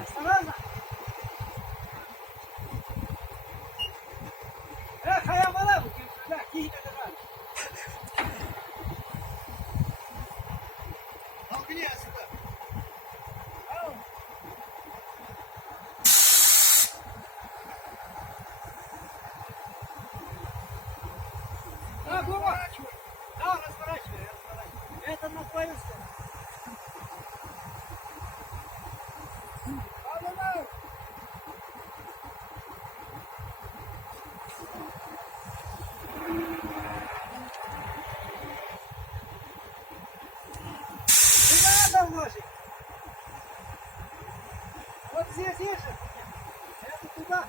Осторожно! Эх, а я малеву, сюда, кинь это. Толкни сюда. Да, разворачивай. Да, разворачивай. Это на твою сторону. Не надо вложить. Вот здесь есть же. Это туда.